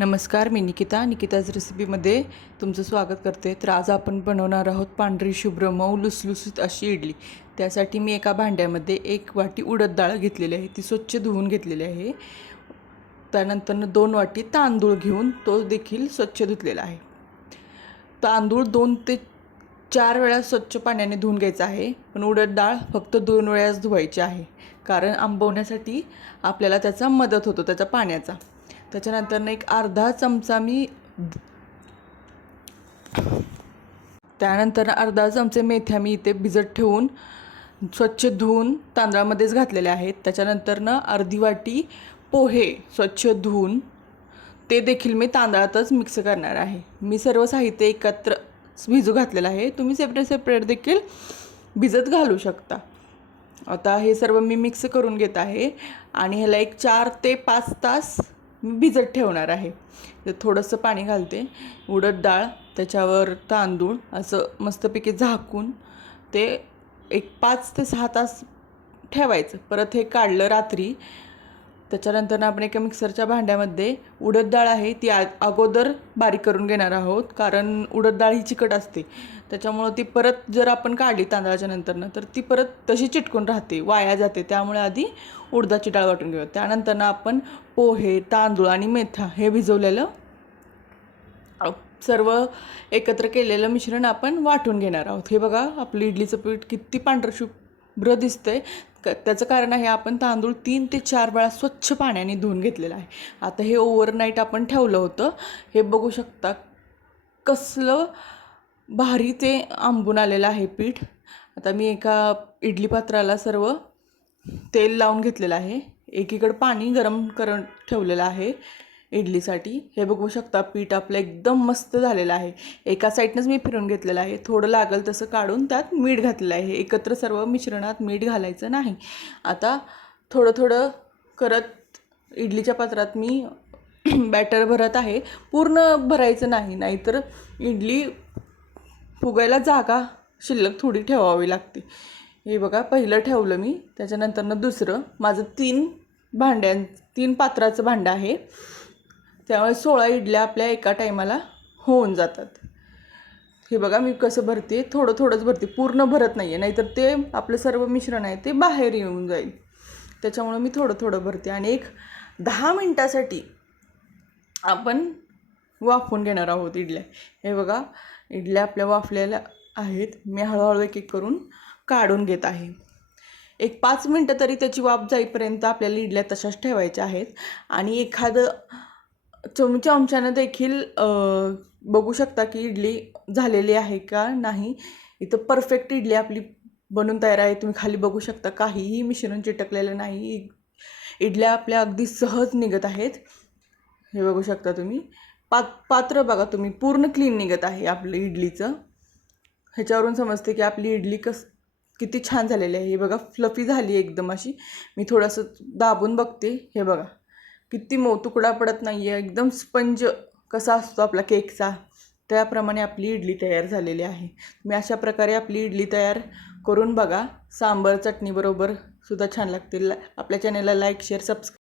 नमस्कार, मी निकिताज रेसिपीमध्ये तुमचं स्वागत करते. तर आज आपण बनवणार आहोत पांढरी शुभ्र मऊ लुसलुसीत अशी इडली. त्यासाठी मी एका भांड्यामध्ये 1 वाटी उडद डाळ घेतलेली आहे, ती स्वच्छ धुवून घेतलेली आहे. त्यानंतर 2 वाटी तांदूळ घेऊन तो देखील स्वच्छ धुतलेला आहे. तांदूळ 2 ते 4 वेळा स्वच्छ पाण्याने धुवून घ्यायचा आहे, पण उडद डाळ फक्त 2 वेळाच धुवायची आहे, कारण आंबवण्यासाठी आपल्याला त्याचा मदत होतो, त्याचा पाण्याचा. त्याच्यानंतर एक अर्धा चमचा अर्धा चमचे मेथ्या मी इथे भिजत ठेवून स्वच्छ धुवून तांदळामध्येच घातलेले आहेत. त्याच्यानंतर अर्धी वाटी पोहे स्वच्छ धुवून ते देखील मी तांदळातच मिक्स करणार आहे. मी सर्व साहित्य एकत्र भिजू घातलेलं आहे. तुम्ही सेपरेट देखील भिजत घालू शकता. आता हे सर्व मी मिक्स करून घेत आहे आणि ह्याला 4 ते 5 तास भिजत ठेवणार आहे. तर थोडंसं पाणी घालते, उडद डाळ, त्याच्यावर तांदूळ असं मस्तपैकी झाकून ते 5 ते 6 तास ठेवायचं. परत हे काढलं रात्री. त्याच्यानंतर आपण एका मिक्सरच्या भांड्यामध्ये उडद डाळ आहे ती अगोदर बारीक करून घेणार आहोत, कारण उडद डाळ ही चिकट असते. त्याच्यामुळं ती परत जर आपण काढली तांदळाच्या नंतरनं तर ती परत तशी चिटकून राहते, वाया जाते. त्यामुळे आधी उडदाची डाळ वाटून घेऊ. त्यानंतर आपण पोहे, तांदूळ आणि मेथा हे भिजवलेलं सर्व एकत्र केलेलं मिश्रण आपण वाटून घेणार आहोत. हे बघा, आपलं इडलीचं पीठ किती पांढरं शुभ्र दिसतंय. त्याचं कारण आहे आपण तांदूळ 3 ते 4 वेळा स्वच्छ पाण्याने धुवून घेतलेलं आहे. आता हे ओव्हरनाईट आपण ठेवलं होतं. हे बघू शकता कसलं भारी ते आंबून आलेलं आहे पीठ. आता मी एका इडली पात्राला सर्व तेल लावून घेतलेलं आहे. एकीकडे पाणी गरम करून ठेवलेलं आहे इडलीसाठी. हे बघू शकता पीठ आपलं एकदम मस्त झालेलं आहे. एका साईडनंच मी फिरून घेतलेलं आहे. थोडं लागल तसं काढून त्यात मीठ घातलेलं आहे. एकत्र सर्व मिश्रणात मीठ घालायचं नाही. आता थोडं करत इडलीच्या पात्रात मी बॅटर भरत आहे. पूर्ण भरायचं नाही, नाहीतर इडली फुगायला जागा शिल्लक थोडी ठेवावी लागते. हे बघा, पहिलं ठेवलं मी. त्याच्यानंतर दुसरं. माझं 3 पात्राचं भांडं आहे, त्यामुळे 16 इडल्या आपल्या एका टायमाला होऊन जातात. हे बघा मी कसं भरते, थोडंच भरते, पूर्ण भरत नाही आहे, नाहीतर ते आपलं सर्व मिश्रण आहे ते बाहेर येऊन जाईल. त्याच्यामुळं मी थोडं भरते. आणि 10 मिनटासाठी आपण वाफवून घेणार आहोत इडल्या. हे बघा, इडल्या आपल्या वाफलेल्या आहेत. मी हळूहळू एक करून काढून घेत आहे. 5 मिनटं तरी त्याची वाफ जाईपर्यंत आपल्याला इडल्या तशाच ठेवायच्या आहेत. आणि एखादं चमच्यानं देखील बघू शकता की इडली झालेली आहे का नाही. इथं परफेक्ट इडली आपली बनून तयार आहे. तुम्ही खाली बघू शकता, काहीही मिश्रण चिटकलेलं नाही. इडल्या आपल्या अगदी सहज निघत आहेत. हे बघू शकता तुम्ही. पात्र बघा तुम्ही, पूर्ण क्लीन निघत आहे आपलं इडलीचं. ह्याच्यावरून समजते की आपली इडली किती छान झालेली आहे. हे बघा, फ्लफी झाली एकदम अशी. मी थोडंसं दाबून बघते. हे बघा किती मऊ, तुकडा पडत नाही आहे. एकदम स्पंज कसा असतो आपला केकचा, त्याप्रमाणे आपली इडली तयार झालेली आहे. तुम्ही अशा प्रकारे आपली इडली तयार करून बघा. सांबार चटणीबरोबर सुद्धा छान लागते. आपल्या चॅनलला लाईक, शेअर, सबस्क्राईब